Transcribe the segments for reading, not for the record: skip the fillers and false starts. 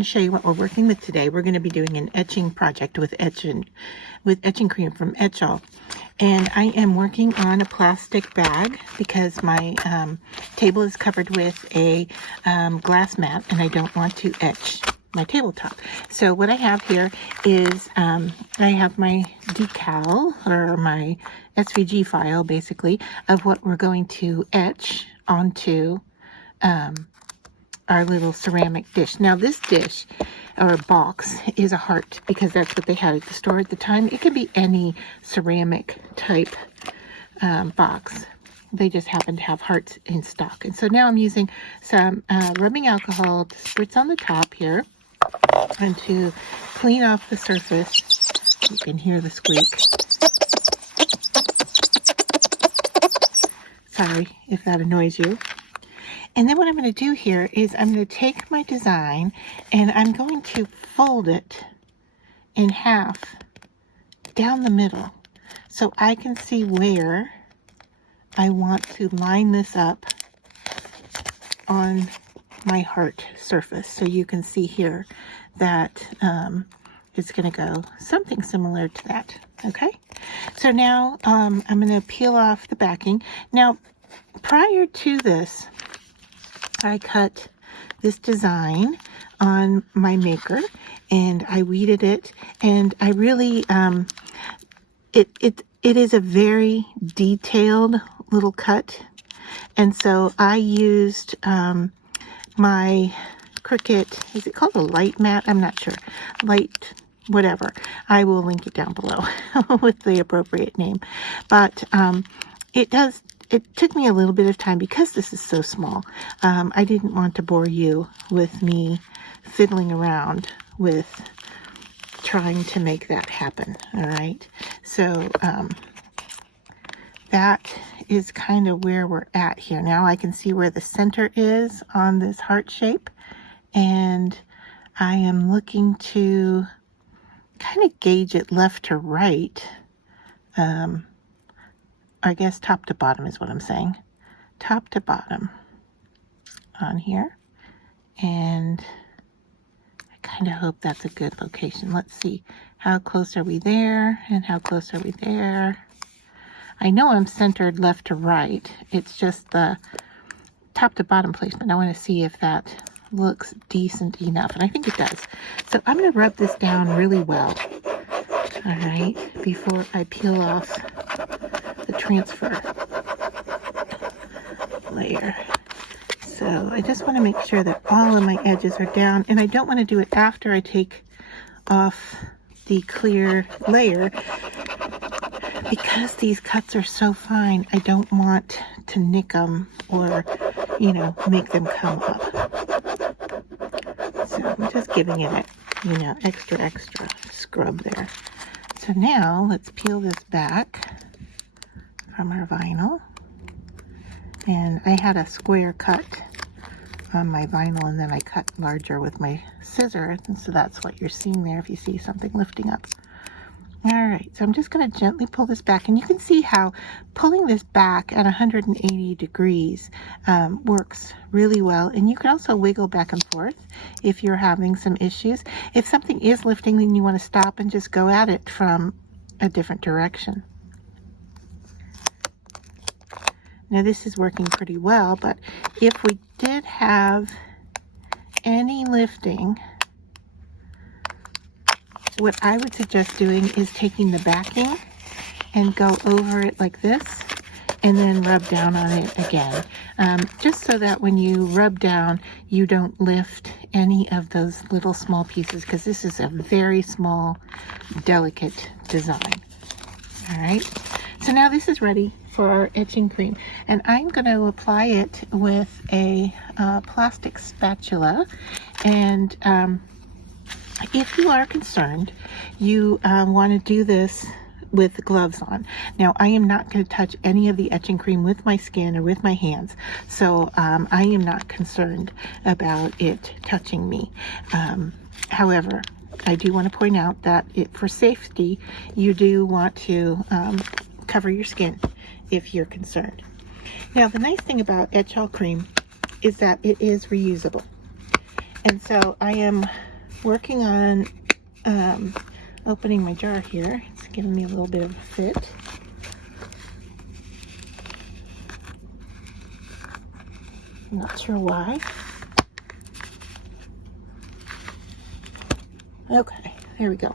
want to show you what we're working with today. We're going to be doing an etching project with etching cream from Etchall. And I am working on a plastic bag because my table is covered with a glass mat and I don't want to etch my tabletop. So what I have here is I have my decal, or my SVG file basically, of what we're going to etch onto our little ceramic dish. Now this dish or box is a heart because that's what they had at the store at the time. It could be any ceramic type box. They just happen to have hearts in stock. And so now I'm using some rubbing alcohol to spritz on the top here and to clean off the surface. You can hear the squeak. Sorry if that annoys you. And then what I'm going to do here is I'm going to take my design and I'm going to fold it in half down the middle so I can see where I want to line this up on my heart surface. So you can see here that it's going to go something similar to that. Okay, so now I'm going to peel off the backing. Now prior to this, I cut this design on my maker and I weeded it, and I really it is a very detailed little cut, and so I used my Cricut, is it called a light mat? I'm not sure. Light whatever. I will link it down below with the appropriate name. But it took me a little bit of time because this is so small. I didn't want to bore you with me fiddling around with trying to make that happen. All right. So that is kind of where we're at here. Now I can see where the center is on this heart shape. And I am looking to kind of gauge it left to right. I guess top to bottom is what I'm saying. Top to bottom on here. And I kind of hope that's a good location. Let's see. How close are we there? And how close are we there? I know I'm centered left to right. It's just the top to bottom placement. I want to see if that looks decent enough. And I think it does. So I'm going to rub this down really well. All right. Before I peel off the transfer layer. So I just want to make sure that all of my edges are down, and I don't want to do it after I take off the clear layer because these cuts are so fine. I don't want to nick them or, you know, make them come up. So I'm just giving it a, you know, extra scrub there. So now let's peel this back from our vinyl, and I had a square cut on my vinyl and then I cut larger with my scissor, and so that's what you're seeing there if you see something lifting up. All right, so I'm just going to gently pull this back, and you can see how pulling this back at 180 degrees works really well. And you can also wiggle back and forth if you're having some issues. If something is lifting, then you want to stop and just go at it from a different direction. Now this is working pretty well, but if we did have any lifting, what I would suggest doing is taking the backing and go over it like this and then rub down on it again. Just so that when you rub down, you don't lift any of those little small pieces, because this is a very small, delicate design. All right. So now this is ready for our etching cream, and I'm going to apply it with a plastic spatula. And if you are concerned, you want to do this with gloves on. Now I am not going to touch any of the etching cream with my skin or with my hands, so I am not concerned about it touching me. However, I do want to point out that for safety, you do want to cover your skin if you're concerned. Now the nice thing about Etchall cream is that it is reusable, and so I am working on opening my jar here. It's giving me a little bit of a fit. I'm not sure why. Okay, there we go.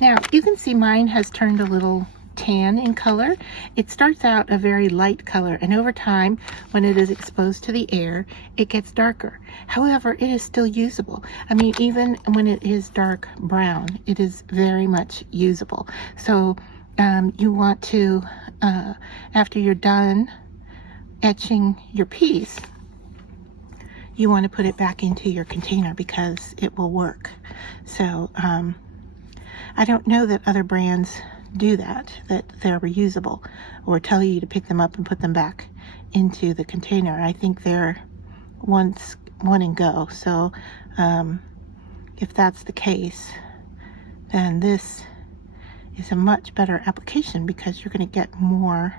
Now you can see mine has turned a little tan in color. It starts out a very light color, and over time, when it is exposed to the air, it gets darker. However, it is still usable. I mean, even when it is dark brown, it is very much usable. So you want to, after you're done etching your piece, you want to put it back into your container because it will work. So I don't know that other brands do that they're reusable or tell you to pick them up and put them back into the container. I think they're one and go. So if that's the case, then this is a much better application because you're going to get more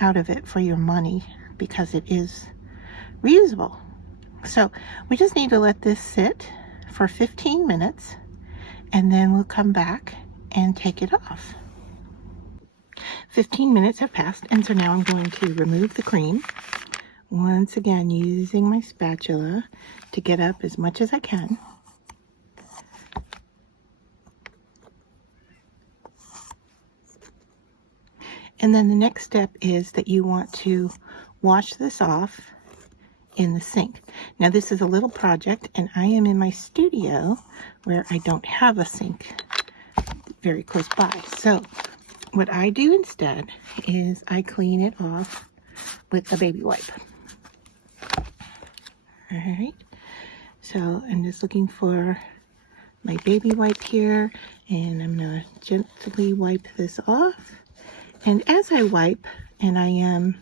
out of it for your money because it is reusable. So we just need to let this sit for 15 minutes and then we'll come back and take it off. 15 minutes have passed, and so now I'm going to remove the cream. Once again, using my spatula to get up as much as I can. And then the next step is that you want to wash this off in the sink. Now this is a little project, and I am in my studio where I don't have a sink very close by. So what I do instead is I clean it off with a baby wipe. All right, so I'm just looking for my baby wipe here, and I'm gonna gently wipe this off. And as I wipe, and I am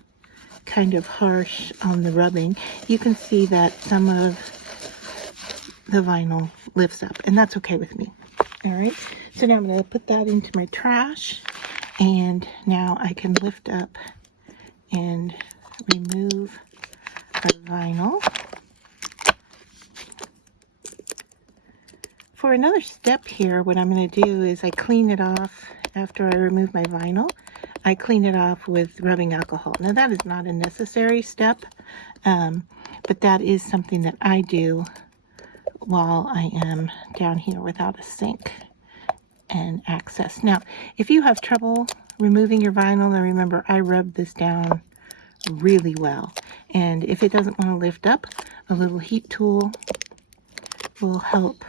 kind of harsh on the rubbing, you can see that some of the vinyl lifts up, and that's okay with me. All right, so now I'm going to put that into my trash, and now I can lift up and remove our vinyl. For another step here, what I'm going to do is I clean it off after I remove my vinyl. I clean it off with rubbing alcohol. Now that is not a necessary step, but that is something that I do while I am down here without a sink and access. Now, if you have trouble removing your vinyl, and remember, I rubbed this down really well. And if it doesn't want to lift up, a little heat tool will help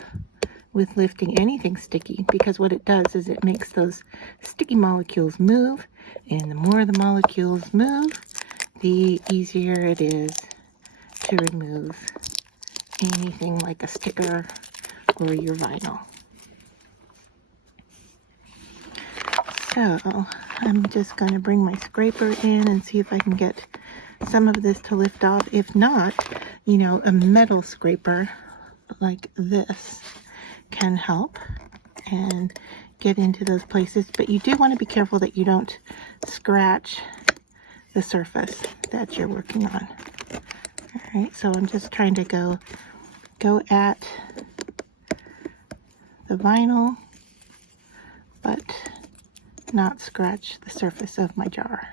with lifting anything sticky, because what it does is it makes those sticky molecules move, and the more the molecules move, the easier it is to remove anything like a sticker or your vinyl. So I'm just going to bring my scraper in and see if I can get some of this to lift off. If not, you know, a metal scraper like this can help and get into those places, but you do want to be careful that you don't scratch the surface that you're working on. All right, so I'm just trying to go at the vinyl, but not scratch the surface of my jar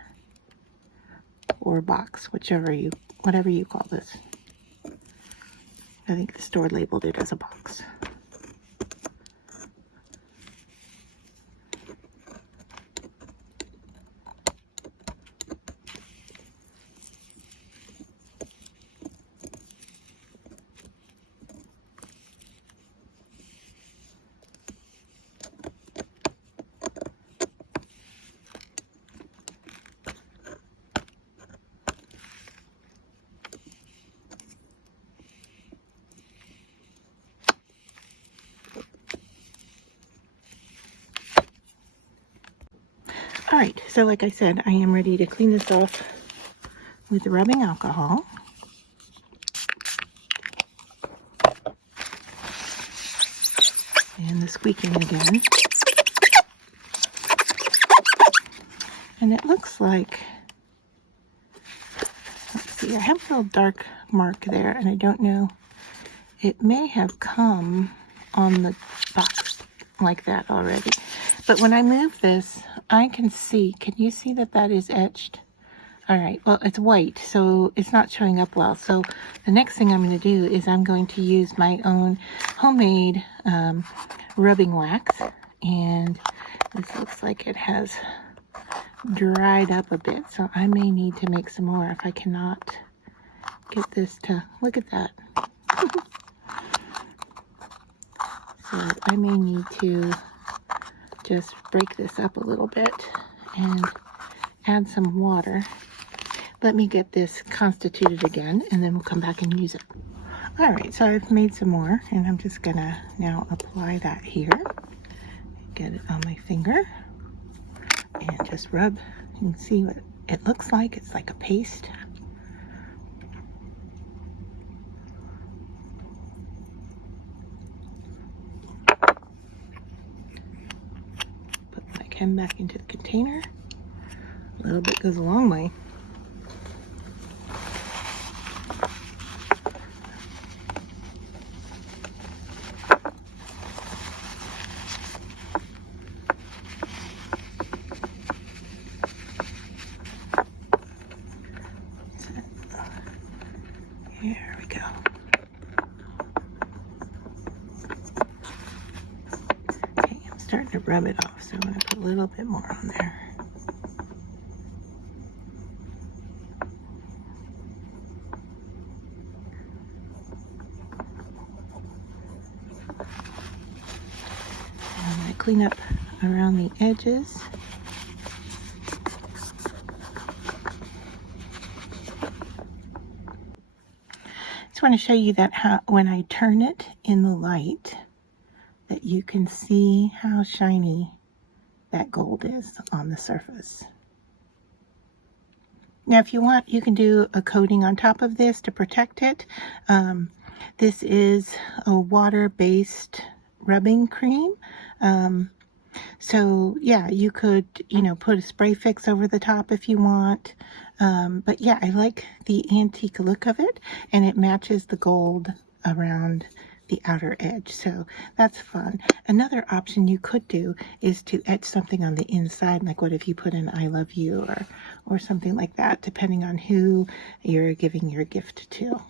or box, whatever you call this. I think the store labeled it as a box. All right, so like I said, I am ready to clean this off with rubbing alcohol. And the squeaking again. And it looks like, let's see, I have a little dark mark there, and I don't know, it may have come on the box like that already. But when I move this, I can see, can you see that that is etched? All right, well, it's white, so it's not showing up well. So the next thing I'm going to do is I'm going to use my own homemade rubbing wax. And this looks like it has dried up a bit, so I may need to make some more if I cannot get this to, look at that. So I may need to just break this up a little bit and add some water. Let me get this constituted again, and then we'll come back and use it. All right, so I've made some more, and I'm just gonna now apply that here. Get it on my finger and just rub. You can see what it looks like. It's like a paste. Put my chem back into the container. A little bit goes a long way. Here we go. Okay, I'm starting to rub it off, so I'm going to put a little bit more on there. And I'm going to clean up around the edges. I want to show you that how when I turn it in the light, that you can see how shiny that gold is on the surface. Now if you want, you can do a coating on top of this to protect it. This is a water-based rubbing cream. So yeah, you could, you know, put a spray fix over the top if you want. But yeah, I like the antique look of it, and it matches the gold around the outer edge. So that's fun. Another option you could do is to etch something on the inside, like what if you put an I love you or something like that, depending on who you're giving your gift to.